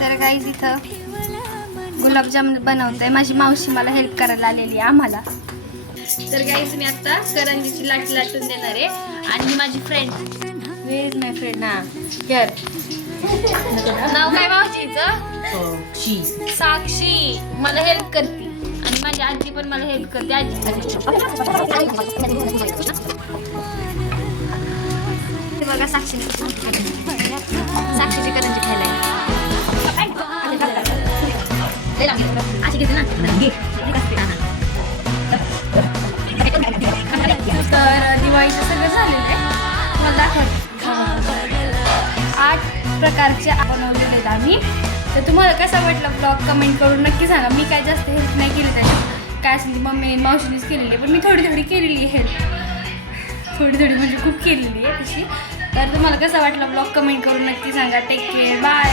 तर गाईज इथं गुलाबजामुन बनवते. माझी मावशी मला हेल्प करायला आलेली आहे आम्हाला. तर गाईज मी आता करंजीची लाटी लाटून देणार आहे. आणि ही माझी friend, where is my friend ना हिअर. नाव काय मावशीचं? साक्षी मला हेल्प करते. आणि माझी आजी पण मला हेल्प करते. आजी बघा साक्षी साक्षीची करंजी खायला अशी घेते ना. तर दिवाळीचं सगळं झालेलं आहे. मला दाखवत 8 प्रकारचे बनवलेले आहेत आम्ही. तर तुम्हाला कसा वाटला ब्लॉग कमेंट करून नक्की सांगा. मी काय जास्त हेल्प नाही केली त्याच्यात, काय असेल ती मम्मी मावशीनेच केलेली आहे. पण मी थोडी थोडी केलेली आहे हेल्प, थोडी थोडी म्हणजे खूप केलेली आहे तशी. तर तुम्हाला कसा वाटला ब्लॉग कमेंट करून नक्की सांगा. Take care, bye.